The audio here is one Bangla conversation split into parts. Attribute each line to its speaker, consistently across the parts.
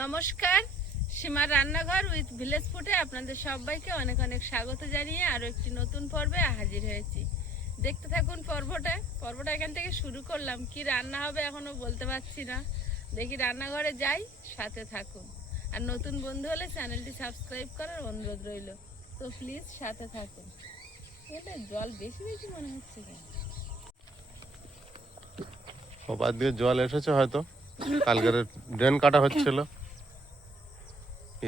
Speaker 1: নমস্কার। সীমার রান্নাঘর উইথ ভিলেজ ফুডে আপনাদের সবাইকে অনেক অনেক স্বাগত জানিয়ে আরও একটি নতুন পর্বে হাজির হয়েছি। দেখতে থাকুন পর্বটা। পর্বটা এখান থেকে শুরু করলাম। কি রান্না হবে এখনও বলতে পারছি না। দেখি রান্নাঘরে যাই, সাথে থাকুন। আর নতুন বন্ধু হলে চ্যানেলটি সাবস্ক্রাইব করার অনুরোধ রইল। তো প্লিজ সাথে থাকুন। এটা জল বেশি বেশি মনে হচ্ছে কেন?
Speaker 2: ওপার দিয়ে জল এসেছে হয়তো। কালকের ড্রেন কাটা হচ্ছিল।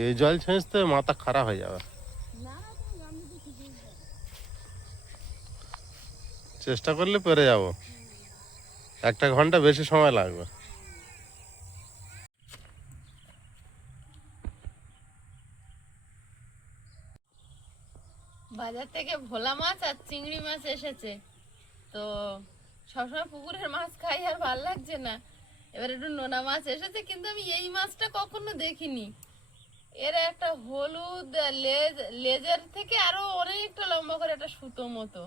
Speaker 2: এই জল ছেঁচতে মাথা খারাপ হয়ে যাবে। চেষ্টা করলে পেরে যাব। একটা ঘণ্টা বেশি সময় লাগবে।
Speaker 1: বাজার থেকে ভোলা মাছ আর চিংড়ি মাছ এসেছে। তো সবসময় পুকুরের মাছ খাই আর ভালো লাগছে না। এবার একটু নোনা মাছ এসেছে, কিন্তু আমি এই মাছটা কখনো দেখিনি। এর একটা হলুদ লেজ লেজের থেকে আরও অনেকটা লম্বা করে একটা সুতো মতো।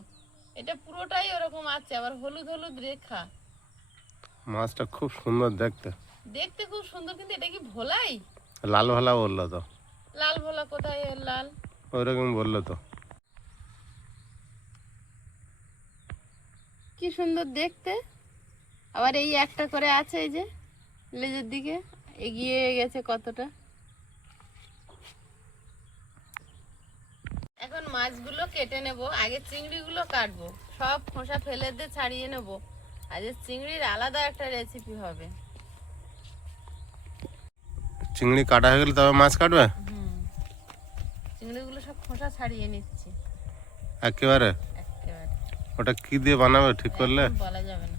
Speaker 1: এটা পুরোটাই ওরকম আছে আবার হলুদ হলুদ রেখা।
Speaker 2: মাছটা খুব সুন্দর দেখতে।
Speaker 1: দেখতে খুব সুন্দর কিন্তু এটা কি ভোলাই?
Speaker 2: লাল ভোলা বলল তো।
Speaker 1: লাল ভোলা কোথায় এর লাল?
Speaker 2: ওইরকম বলল তো।
Speaker 1: কি সুন্দর দেখতে। আবার এই একটা করে আছে এই যে লেজের দিকে। এগিয়ে গেছে কতটা। এখন মাছগুলো কেটে নেব আগে চিংড়িগুলো কাটবো। সব খোসা ফেলে দিয়ে ছাড়িয়ে নেব। আজ চিংড়ির আলাদা একটা রেসিপি হবে।
Speaker 2: চিংড়ি কাটা হয়ে গেলে তবে মাছ কাটবে?
Speaker 1: হুম। চিংড়িগুলো সব খোসা ছাড়িয়ে নিচ্ছি।
Speaker 2: একেবারে?
Speaker 1: একেবারে।
Speaker 2: ওটা কি দিয়ে বানাবে ঠিক করলে?
Speaker 1: বলা যাবে না।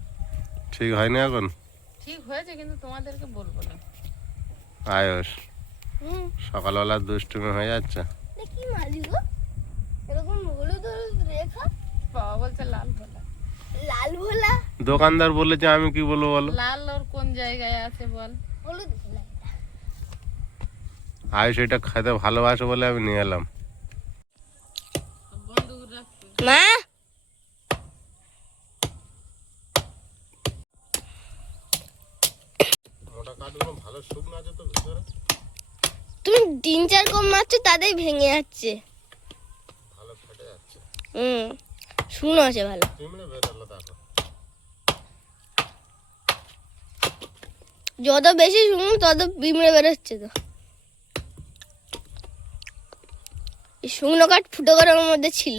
Speaker 2: ঠিক হয়নি এখন?
Speaker 1: ঠিক হয়েছে কিন্তু তোমাদেরকে বলব না।
Speaker 2: আয়স
Speaker 1: হুম।
Speaker 2: সকালবেলা দুষ্টুমি হয়ে যাচ্ছে।
Speaker 3: কি মালি গো। এরকম হলুদ হলুদ রেখা?
Speaker 1: বাবা বলছে লাল ভোলা।
Speaker 3: লাল ভোলা?
Speaker 2: দোকানদার বলেছে আমি কি বলব বলো?
Speaker 1: লাল ওর কোন জায়গায় আছে বল।
Speaker 3: হলুদ ভোলা
Speaker 2: আয়ুষ এটা খেতে ভালোবাসে বলে আমি নিয়ে এলাম।
Speaker 3: মা?
Speaker 2: ভালো আছে
Speaker 3: তুমি তিন চার কম মারছো তাদের ভেঙে যাচ্ছে। হুম শুনো আছে ভালো। যত বেশি শুনুন তত পিমড়ে বেরোচ্ছে তো। শুকনো কাঠ ফুটো করার মধ্যে ছিল।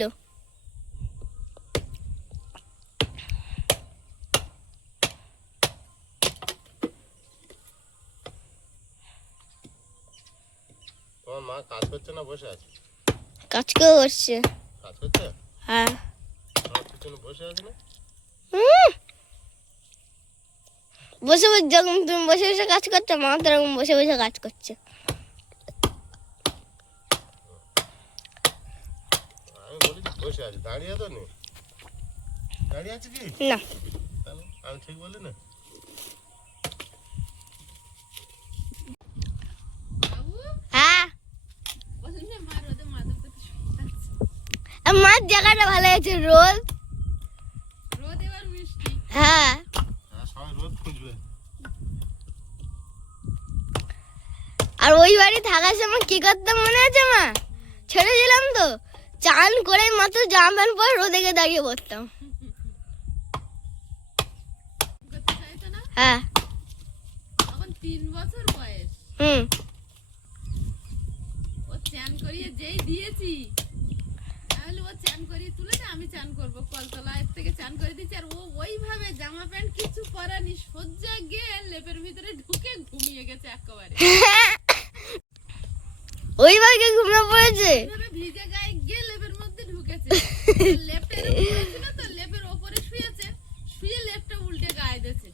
Speaker 2: তোমার মা কাজ করছে না বসে আছে?
Speaker 3: কাজকেও করছে।
Speaker 2: কাজ করছে?
Speaker 3: হ্যাঁ।
Speaker 2: বসে
Speaker 3: হুম। বসে বসে যখন তুমি বসে বসে কাজ করছ মা তো এরকম বসে বসে কাজ করছে।
Speaker 2: আমি বলি যে বসে আছে। দাঁড়িয়ে তো নেই। দাঁড়িয়ে আছে কি?
Speaker 3: না।
Speaker 2: আমি ঠিক বলি না?
Speaker 3: হ্যাঁ
Speaker 1: বলছেন যে মা রোদে মাদুর পেতে শুয়ে আছে।
Speaker 3: আর মাছ জায়গাটা ভালো আছে রোদ।
Speaker 1: রোদ এবার মিষ্টি।
Speaker 3: হ্যাঁ।
Speaker 2: হ্যাঁ সবাই রোদ খুঁজবে।
Speaker 3: আর ওই বাড়ি থাকার সময় কি করতাম মনে আছে মা ছেড়ে দিলাম তো। চান করে মাত্র জামা প্যান্ট পরে রোদে গিয়ে দাঁড়িয়ে পড়তাম। হ্যাঁ।
Speaker 1: তখন তিন বছর বয়স।
Speaker 3: হুম।
Speaker 1: ও চান করিয়ে যেই দিয়েছি তাহলে ও চান করি তুলে না আমি চান করব। কলতলায় থেকে চান করে দিচ্ছি। আর ও ওইভাবে জামা প্যান্ট কিছু পরানি সহ্য গিয়ে লেপের ভিতরে ঢুকে ঘুমিয়ে গেছে একেবারে।
Speaker 3: ওই ভাগে ঘুমিয়ে পড়েছে?
Speaker 1: ভিজে গায়ে গিয়ে লেপের মধ্যে ঢুকেছে। লেপের উপরে ছিল তো লেপের ওপরে শুয়েছে শুয়ে লেপটা উল্টে গায়ে দিয়েছে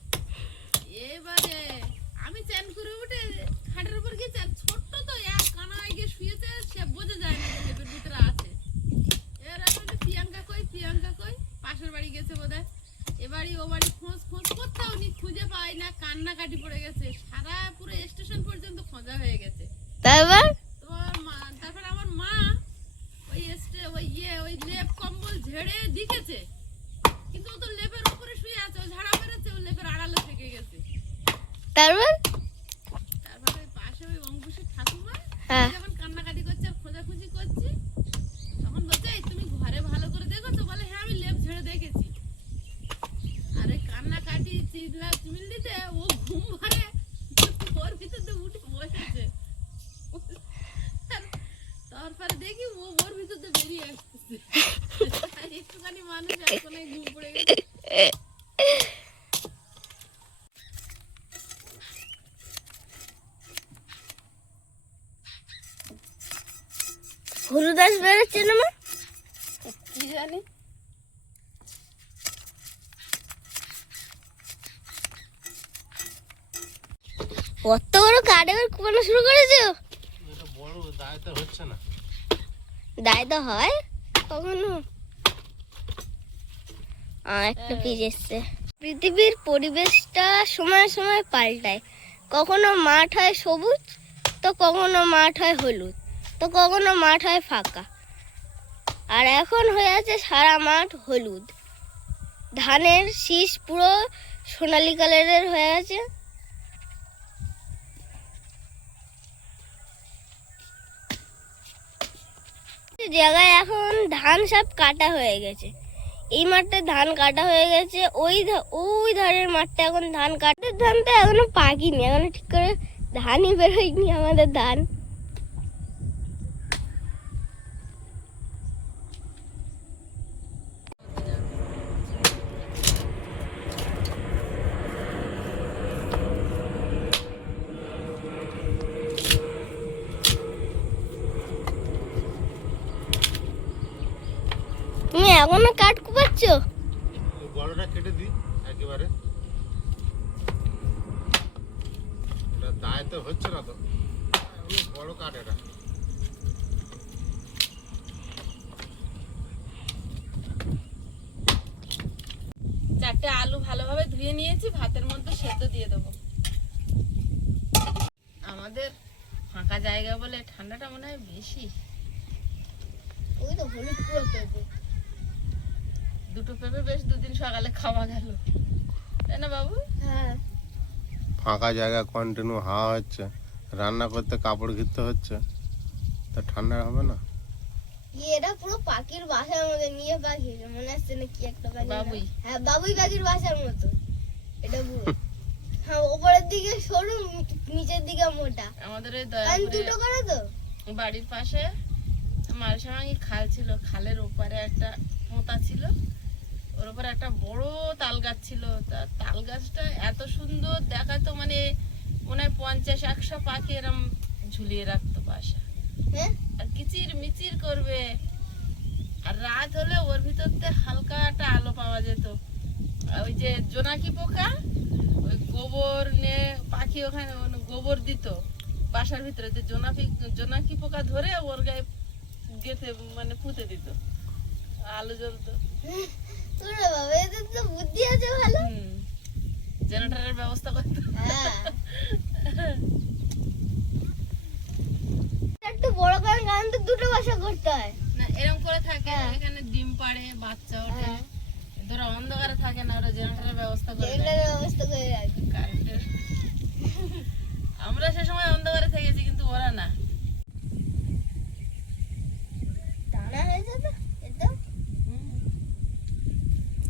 Speaker 1: এবারে আমি চান করে উঠে খাটের উপর গেছি আর ছোট্ট তো এক কানায় গিয়ে শুয়েছে সে বোঝা যায় না যে লেপের ভিতরে আছে এবার আমি বলি, প্রিয়াঙ্কা কই প্রিয়াঙ্কা কই পাশের বাড়ি গেছে বোধহয়। এ বাড়ি ও বাড়ি খোঁজ খোঁজ কোথাও নি খুঁজে পাই না কান্নাকাটি পড়ে গেছে। সারা পুরো স্টেশন পর্যন্ত খোঁজা হয়ে গেছে।
Speaker 3: তারপর
Speaker 1: তারপর আমার মা ওই এসে ওই ইয়ে ওই লেপ কম্বল ঝেড়ে দিকেছে। কিন্তু ও তো লেপের উপরে শুয়ে আছে ও ঝাড়া মেরেছে ও লেপের আড়ালে থেকে গেছে।
Speaker 3: তারপর?
Speaker 1: তারপরে ওই পাশে ওই
Speaker 3: হ্যাঁ।
Speaker 1: যখন কান্নাকাটি করছে আর খোঁজাখুঁজি করছি তখন বলছে "এই, তুমি ঘরে ভালো করে দেখেছ বলে হ্যাঁ আমি লেপ ঝেড়ে দেখেছি আরে কান্নাকাটি চিল্লা চিমিল দিতে ও ঘুম ভরে ওর ভিতরে উঠে বসেছে আর তারপরে দেখি ও ওর ভিতর দিয়ে বেরিয়ে আসতেছে আর একটুখানি মানুষ এখন ঘুম পড়ে গেছে
Speaker 3: হলুদ আস বেরোচ্ছে না মা
Speaker 1: কি জানি
Speaker 3: কত বড় এবার কুপানো শুরু করেছ?
Speaker 2: এটা বড় দায়িত্ব হচ্ছে না
Speaker 3: দায় তো হয়। কখনো। আর একটা পিস এসছে। পৃথিবীর পরিবেশটা সময় সময় পাল্টায়। কখনো মাঠ হয় সবুজ তো কখনো মাঠ হয় হলুদ তো কখনো মাঠ হয় ফাঁকা। আর এখন হয়ে আছে সারা মাঠ হলুদ। ধানের শীষ পুরো সোনালি কালারের হয়ে আছে। জায়গায় এখন ধান সব কাটা হয়ে গেছে। এই মাঠটা ধান কাটা হয়ে গেছে। ওই ওই ধারের মাঠটা এখন ধান কাটার ধানটা এখনও পাকিনি। এখনও ঠিক করে ধানই বেরোয়নি আমাদের ধান তুমি এখনও কাঠ কুপাচ্ছ?
Speaker 2: বড়টা কেটে দিই একেবারে। এটা দায়িত্ব হচ্ছে না তো। বড় কাঠ এটা।
Speaker 1: চারটে আলু ভালোভাবে ধুয়ে নিয়েছি ভাতের মধ্যে সেদ্ধ দিয়ে দেবো। আমাদের ফাঁকা জায়গা বলে ঠান্ডাটা মনে হয় বেশি।
Speaker 3: ওই তো হলুদ পুরো
Speaker 1: দুটো পেঁপে বেশ দুদিন সকালে খাওয়া গেল। তাই না বাবু?
Speaker 3: হ্যাঁ।
Speaker 2: ফাঁকা জায়গা কন্টিনিউ হাওয়া হচ্ছে রান্না করতে কাপড় ঘিরতে হচ্ছে তা ঠান্ডা হবে না?
Speaker 3: এটা পুরো পাখির বাসার মতো নিয়ে পাখি মনে আসছে না কি একটা পাখি।
Speaker 1: বাবুই।
Speaker 3: হ্যাঁ বাবুই পাখির বাসার মতো। এটা ভুল হ্যাঁ ওপরের দিকে সরু নিচের দিকে মোটা।
Speaker 1: আমাদের
Speaker 3: দুটো করে তো।
Speaker 1: বাড়ির পাশে মালসামাঙ্গি খাল ছিল খালের ওপারে একটা মোতা ছিল। ওর উপরে একটা বড় তাল গাছ ছিল। তা তাল গাছটা এত সুন্দর দেখাতো মানে মনে হয় পঞ্চাশ একশো পাখি এরম ঝুলিয়ে রাখতো বাসা।
Speaker 3: হ্যাঁ?
Speaker 1: আর কিচির মিচির করবে। আর রাত হলে ওর ভিতর থেকে হালকা একটা আলো পাওয়া যেত। ওই যে জোনাকি পোকা ওই গোবর নিয়ে পাখি ওখানে মানে গোবর দিত। বাসার ভিতরে যে জোনাকি জোনাকি পোকা ধরে ওর গায়ে গেথে মানে পুঁতে দিত। আলো জ্বলতো।
Speaker 3: তোরা বাবা এদের তো বুদ্ধি আছে ভালো।
Speaker 1: জেনারেটরের ব্যবস্থা করতো
Speaker 3: হ্যাঁ। একটু বড় করে গান তো দুটো বাসা করতে হয়।
Speaker 1: না এরকম করে থাকে
Speaker 3: হ্যাঁ।
Speaker 1: এখানে ডিম পাড়ে বাচ্চা ওঠে। ধরো অন্ধকারে থাকে না ওরা জেনারেটরের ব্যবস্থা করে দেয়।
Speaker 3: ব্যবস্থা করে রাখি।
Speaker 1: কারেন্টের আমরা সে সময় অন্ধকারে থেকেছি কিন্তু ওরা না।
Speaker 3: হয়ে যাবে।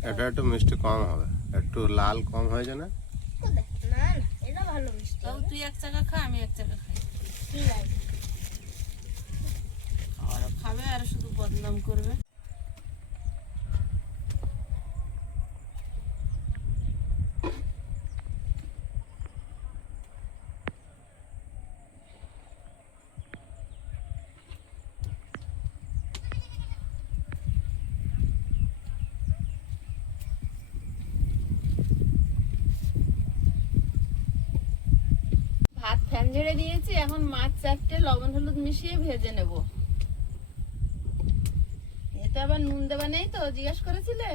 Speaker 3: এটা
Speaker 2: একটু মিষ্টি কম হবে। একটু লাল কম হয়ে
Speaker 3: যায় না? না এটা ভালো মিষ্টি
Speaker 1: তাও তুই এক চাকা খা আমি এক চাকা খাই। খাবে আর শুধু বদনাম করবে। ভাত ফ্যান ঝেড়ে দিয়েছি, এখন মাছ চারটে লবণ হলুদ মিশিয়ে ভেজে নেব। এতে আবার নুন দেওয়া নেই তো, জিজ্ঞাসা করেছিলে?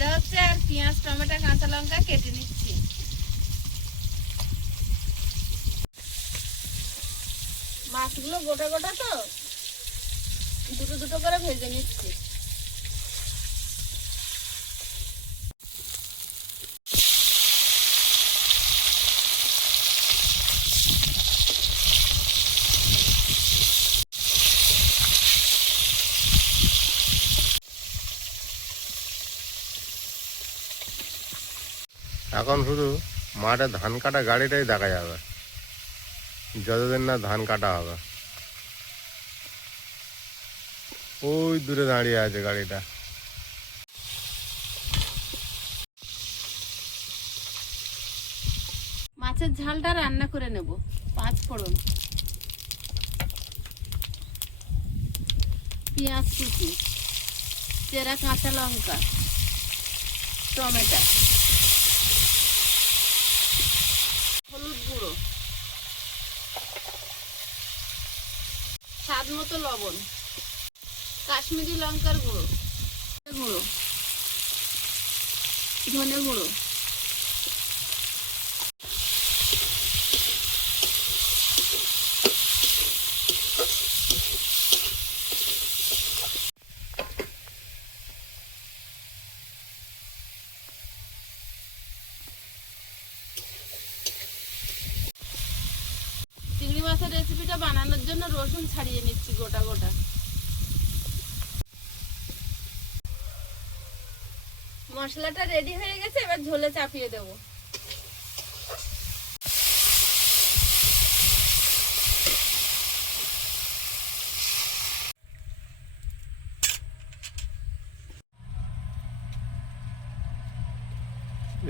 Speaker 1: পেঁয়াজ, টমেটো, কাঁচা লঙ্কা কেটে নিচ্ছি। মাছগুলো গোটা গোটা তো? দুটো দুটো করে ভেজে নিচ্ছি।
Speaker 2: এখন শুধু মাঠে ধান কাটা গাড়িটাই দেখা যাবে। যতদিন না ধান কাটা হবে। ওই দূরে দাঁড়িয়ে আছে গাড়িটা।
Speaker 1: মাছের ঝালটা রান্না করে নেব। পাঁচ ফোড়ন। পেঁয়াজ কুচি। চেরা কাঁচা লঙ্কা। টমেটো। হলুদ গুঁড়ো। স্বাদ মতো লবণ। কাশ্মীরি লঙ্কার গুঁড়ো। গুঁড়ো। ধনে গুঁড়ো চিংড়ি মাছের রেসিপিটা বানানোর রসুন ছাড়িয়ে নিচ্ছি গোটা গোটা। মশলাটা রেডি হয়ে গেছে, এবার ঝোলে চাপিয়ে দেবো।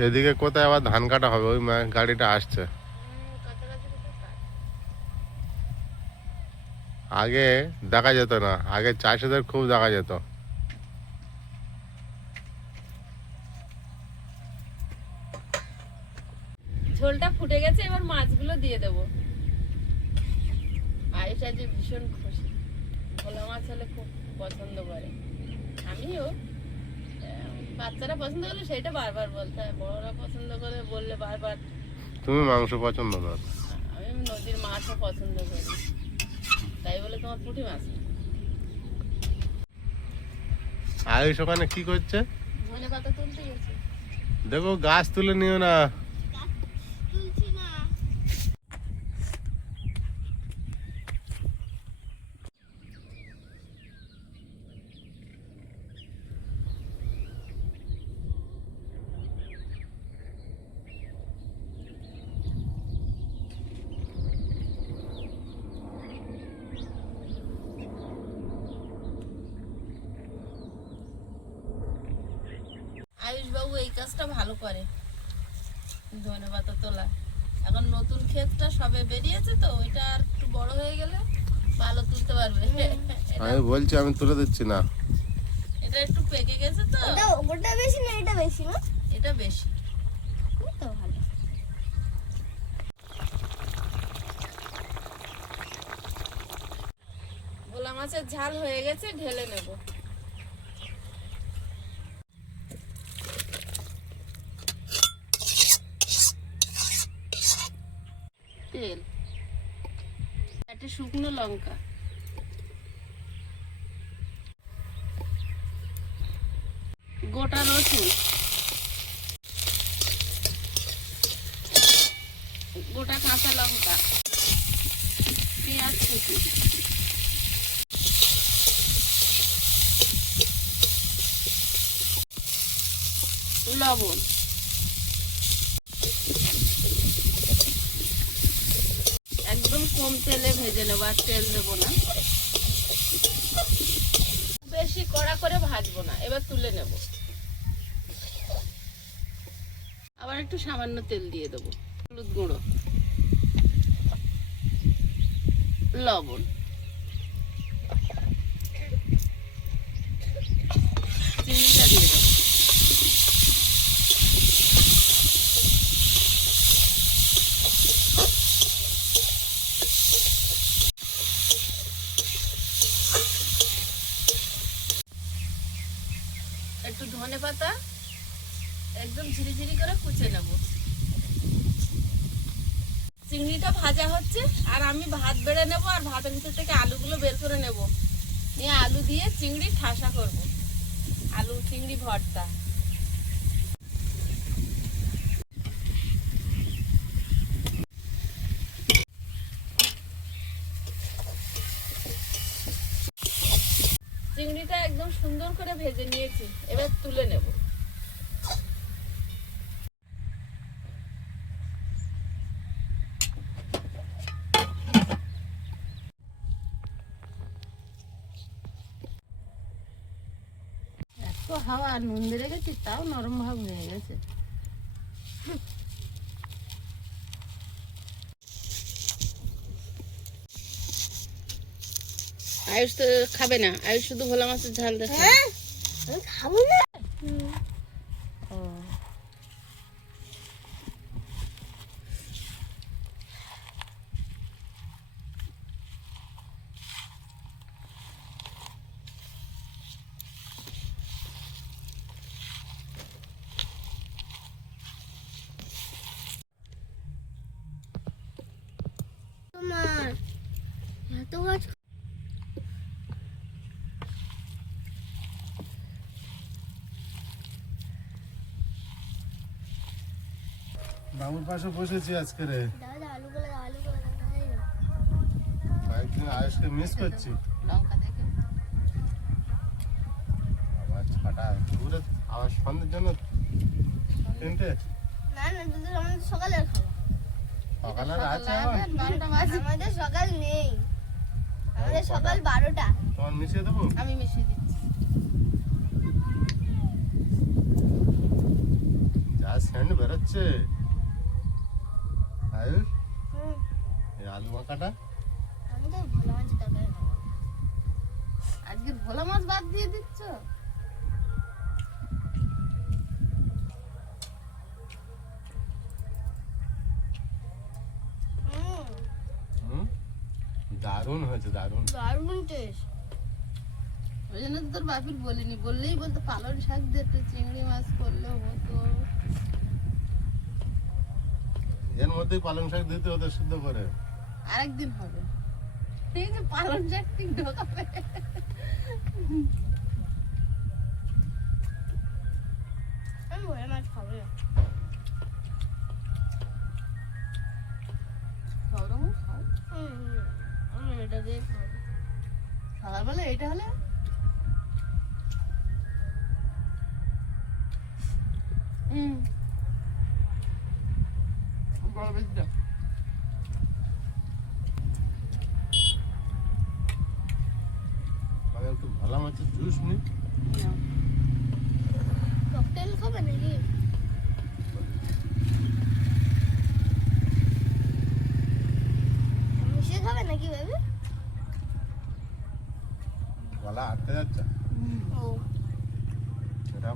Speaker 2: এদিকে কোথায় আবার ধান কাটা হবে? ওই গাড়িটা আসছে। আগে দেখা যেত না। আগে চাষিদের খুব দেখা যেত।
Speaker 1: ঝোলটা ফুটে গেছে এবার মাছগুলো দিয়ে দেবো। আয়ুষ আজ ভীষণ খুশি। ভোলা মাছ হলে খুব পছন্দ করে। আমিও বাচ্চারা পছন্দ করলে সেটা বারবার বলতে হয়। বড়রা পছন্দ করে বললে বারবার।
Speaker 2: তুমি মাংস পছন্দ না
Speaker 1: আমি নদীর মাছও পছন্দ করি। তোমার পুঁটি মাছ
Speaker 2: আয়ুষ ওখানে কি করছে?
Speaker 1: ধনে পাতা তুলতে গেছে।
Speaker 2: দেখো গাছ তুলে নিও না
Speaker 3: তুলছি না
Speaker 1: আয়ুষ বাবু এই কাজটা ভালো করে ধনে পাতা তোলা এখন নতুন ক্ষেতটা সবে বেরিয়েছে তো ওইটা আর একটু বড় হয়ে গেলে ভালো তুলতে পারবে। এটা-
Speaker 2: আমি বলছি আমি তুলে দিচ্ছি না।
Speaker 1: এটা একটু পেকে গেছে তো।
Speaker 3: ওটা ওটা বেশি না এটা বেশি না?
Speaker 1: এটা বেশি।
Speaker 3: তো ভালো।
Speaker 1: ভোলা মাছের ঝাল হয়ে গেছে ঢেলে নেব তেল একটা শুকনো লঙ্কা গোটা রসুন গোটা কাঁচা লঙ্কা পেঁয়াজ কুচি লবণ একদম কম আর তেল দেবো না। বেশি কড়া করে ভাজবো না, এবার তুলে নেব। আবার একটু সামান্য তেল দিয়ে দেবো, হলুদ গুঁড়ো, লবণ চিনিটা দিয়ে দেবো একটু ধনে পাতা একদম ঝিরিঝিরি করে কুচে নেব। চিংড়িটা ভাজা হচ্ছে, আর আমি ভাত বেড়ে নেব আর ভাতের ভিতর থেকে আলুগুলো বের করে নেব। নিয়ে আলু দিয়ে চিংড়ি ঠাসা করব। আলু, চিংড়ি, ভর্তা। চিংড়িটা একদম সুন্দর করে ভেজে নিয়েছি। এবার তুলে নেব। হাওয়া নুন দিয়ে রেখেছি তাও নরম ভাব হয়ে গেছে। আয়ুষ তো খাবে না। আয়ুষ শুধু ভোলা মাছের ঝাল দেখে।
Speaker 3: হ্যাঁ খাব না
Speaker 1: ও
Speaker 3: তোমার এত গাছ
Speaker 2: বাবুর পাশে বসেছি আজকে রে? কয়েকদিন আয়ুষকে মিস করছি।
Speaker 1: লঙ্কা দেখে।
Speaker 2: আবার ছাটা দূরে আবার সন্ধ্যের জন্য তিনটে?
Speaker 3: আমাদের সকালে
Speaker 2: সকালের আছে আবার?
Speaker 1: বারোটা বাজে।
Speaker 3: আমাদের সকাল নেই। আমাদের সকাল বারোটা।
Speaker 2: তোমার মিশিয়ে দেবো?
Speaker 1: আমি মিশিয়ে দিচ্ছি।
Speaker 2: যা স্যান্ড বেরোচ্ছে। আয়ুষ? এই আলু মাখাটা
Speaker 3: আমি তো ভালো মাছ তরকারি খাব।
Speaker 1: আজকে ভোলা মাছ বাদ দিয়ে দিচ্ছ?
Speaker 2: দারুণ হয়েছে দারুণ।
Speaker 3: দারুণ টেস্ট
Speaker 1: ওই জন্য তো তোর বাপির বলিনি। বললেই বলতো পালন শাক দিয়ে একটু চিংড়ি মাছ করলে হতো।
Speaker 2: এর মধ্যেই পালং শাক দিতে হতো সিদ্ধ করে।
Speaker 1: আরেকদিন হবে। এই যে পালন শাক
Speaker 3: আমি মাছ খাব।
Speaker 1: সকালবেলা এইটা হলে? হুম বড় বেশি দাও
Speaker 2: আমি একটু ভালো মাছের জুস নি
Speaker 1: নাও।
Speaker 3: ককটেল খাবে নাকি খাবে নাকি বেবি?
Speaker 2: গলা আটকে যাচ্ছে। এটা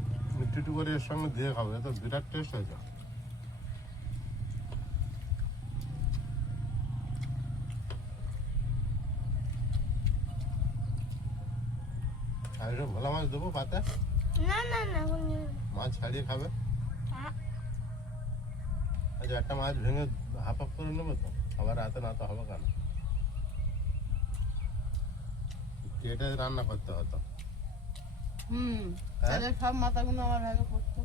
Speaker 2: একটু করে এর সঙ্গে দিয়ে খাব তো বিরাট টেস্ট হয়েছে। আর একটু ভোলা মাছ দেবো পাতে?
Speaker 3: না না না
Speaker 2: মাছ ছাড়িয়ে খাবে? আচ্ছা একটা মাছ ভেঙে হাফ হাফ করে নেব তো? আবার রাতে না তো হবে কেন? কেটে রান্না করতে হতো
Speaker 1: হুম
Speaker 2: হ্যাঁ?
Speaker 1: তাহলে সব মাথাগুলো আমার ভাগে পড়তো।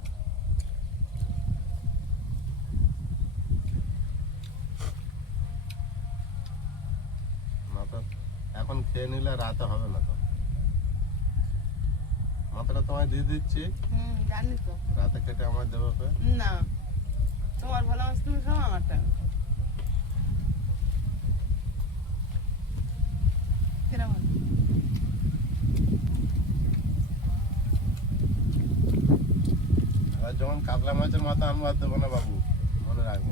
Speaker 2: এখন খেয়ে নিলে রাতে হবে না তো? মাথাটা তোমায় দিয়ে দিচ্ছি।
Speaker 1: হুম জানি তো।
Speaker 2: রাতে কেটে আমায় দেবে
Speaker 1: না। তোমার ভালো মাছ তুমি খাও আমারটা।
Speaker 2: যখন কাতলা মাছের মাথা আনব আর দেবো না বাবু মনে রাখব।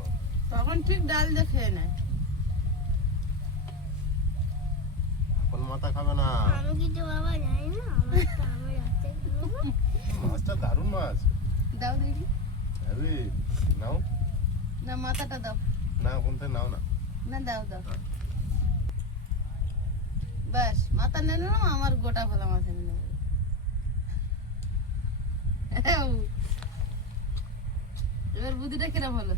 Speaker 1: তখন ঠিক ডাল দিয়ে খেয়ে নেয়
Speaker 2: কোন মাথা খাবে না।
Speaker 3: আমি কিন্তু বাবা জানি না আমার তো আমি রাতে খাব
Speaker 2: মাছটা দারুণ মাছ।
Speaker 1: দাও দেখি।
Speaker 2: হ্যাবি নাও।
Speaker 1: না মাথাটা দাও।
Speaker 2: না কোনতে নাও না।
Speaker 1: না দাও দাও। ব্যাস মাথা নেন না আমার গোটা ভালো মাছ এনে নেবে। এবার বুদ্ধিটা কিরম হলো?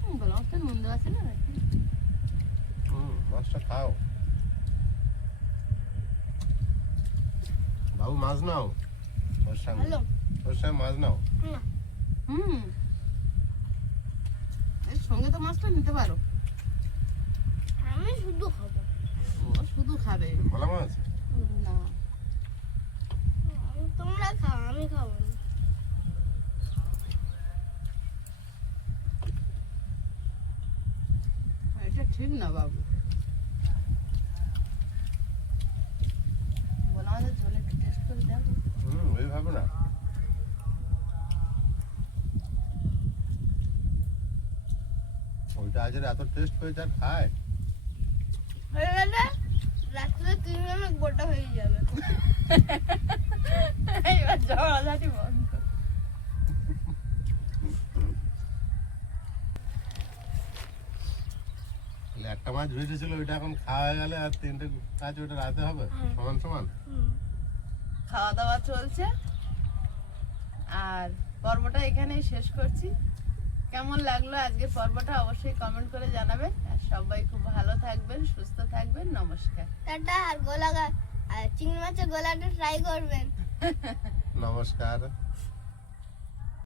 Speaker 1: হুম, বলো দেওয়া আছে না
Speaker 2: হুম, মাছটা খাও। বাবু মাছ নাও। ওর সঙ্গে। ওর সঙ্গে মাছ নাও।
Speaker 1: হুম। এর সঙ্গে তো মাছটা নিতে পারো।
Speaker 3: আমি শুধু খাব।
Speaker 1: ও শুধু খাবে।
Speaker 2: ভালো মাছ?
Speaker 1: না।
Speaker 3: তোমরা খাও আমি খাব না।
Speaker 1: এটা ঠিক না বাবু বলো আমাদের ঝোলে একটু টেস্ট করে দেখো
Speaker 2: না? ওইটা আজ এত টেস্ট হয়েছে আর খায়।
Speaker 3: রাত্রে তিন জনের গোটা হয়ে যাবে।
Speaker 1: এইবার ঝগড়াঝাটি বন্ধ।
Speaker 2: একটা মাছ ভেজেছিল ওইটা এখন খাওয়া হয়ে গেলে আর তিনটে কাজ ওটা রাতে হবে? সমান সমান?
Speaker 1: খাওয়া দাওয়া চলছে। আর পর্বটা এখানেই শেষ করছি। কেমন লাগল আজকে পর্বটা অবশ্যই কমেন্ট করে জানাবেন। আর সবাই খুব ভালো থাকবেন সুস্থ থাকবেন নমস্কার।
Speaker 3: টাটা আর গোলাগা আর চিংড়ি মাছের গোলাটা ট্রাই করবেন।
Speaker 2: নমস্কার।